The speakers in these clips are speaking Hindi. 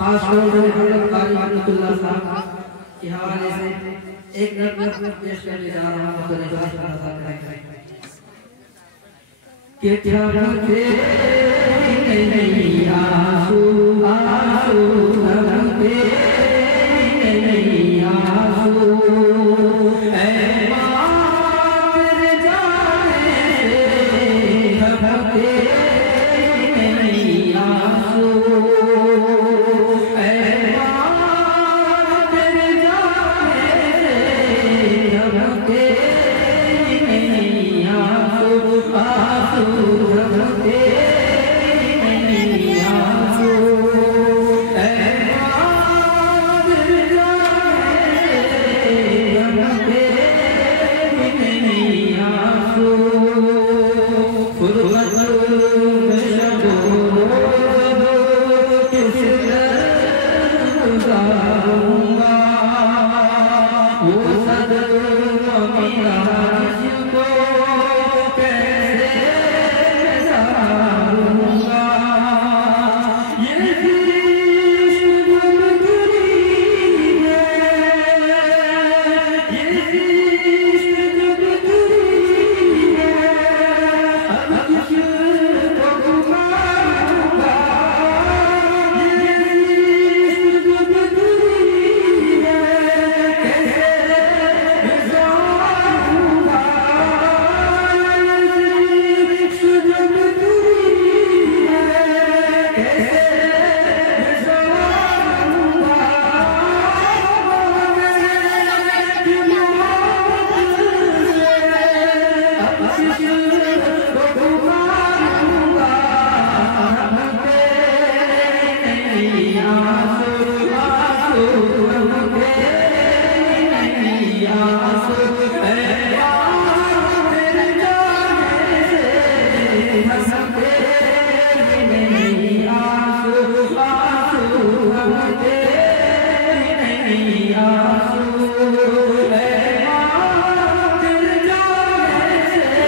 खास तौर पर हज़रत कारी रहमतुल्लाह साहब के हवाले से एक नज़म पेश करने जा रहा हूं। तो निवास अदा करें कि क्या बनते नहीं आंसू आंसू बनते नहीं आंसू ऐ मां तेरे जाने से बनते नहीं आंसू ऐ मां तेरे जाने से बनते नहीं आंसू आंसू बनते नहीं आंसू ऐ मां तेरे जाने से बनते नहीं आंसू फुरगत में शबो किस तरह गुजारूंगा वो सदर मेरा जिसको कैसे गुजारूंगा ये इश्क गुजरी है ये इश्क गुजरी है अब किसको मारूंगा ये इश्क गुजरी है कैसे गुजारूंगा ये इश्क गुजरी है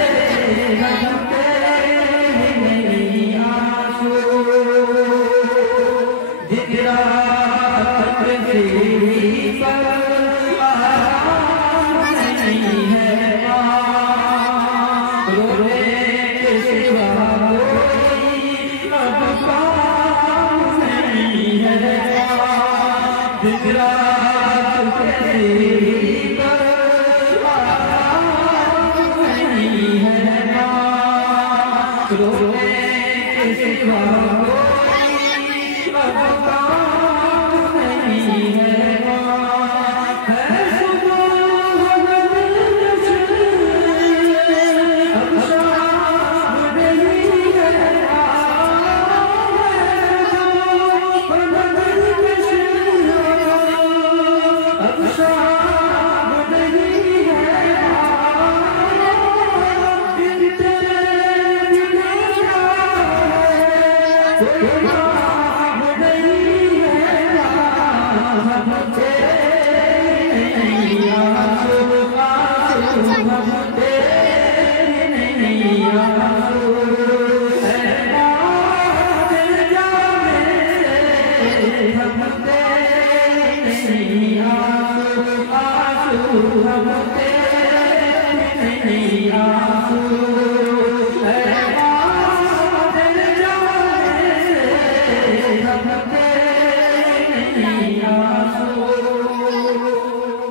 कैसे गुजारूंगा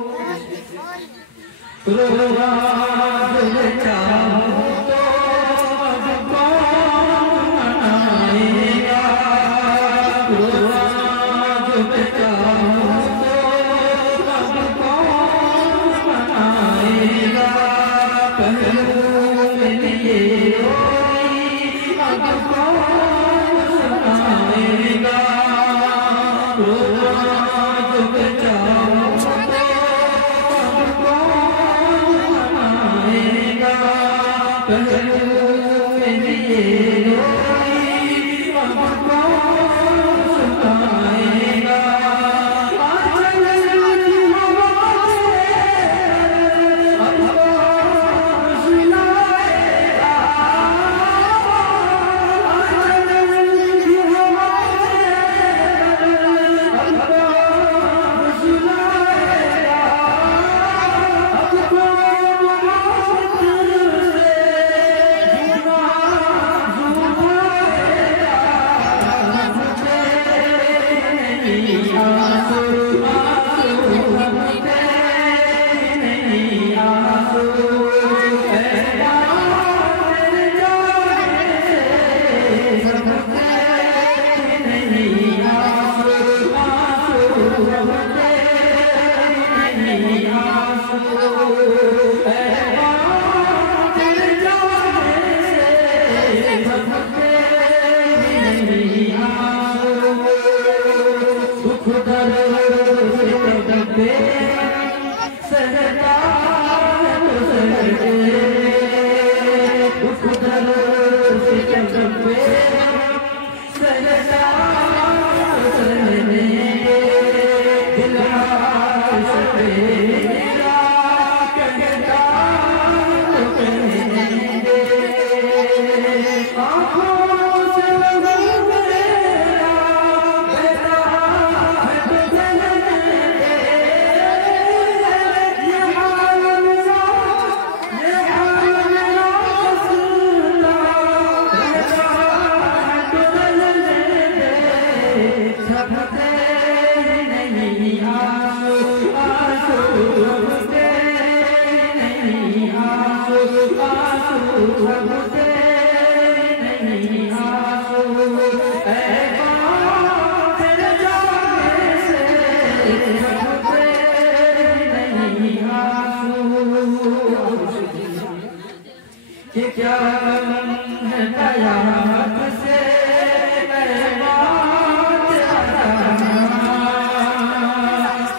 क्या है कयामत से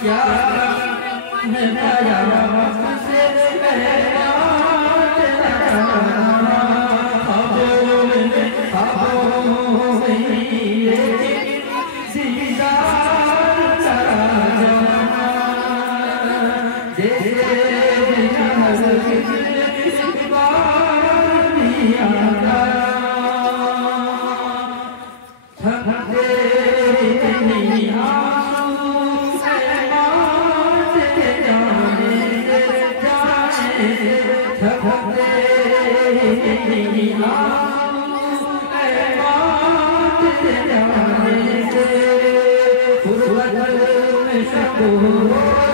क्या है कयामत से Oh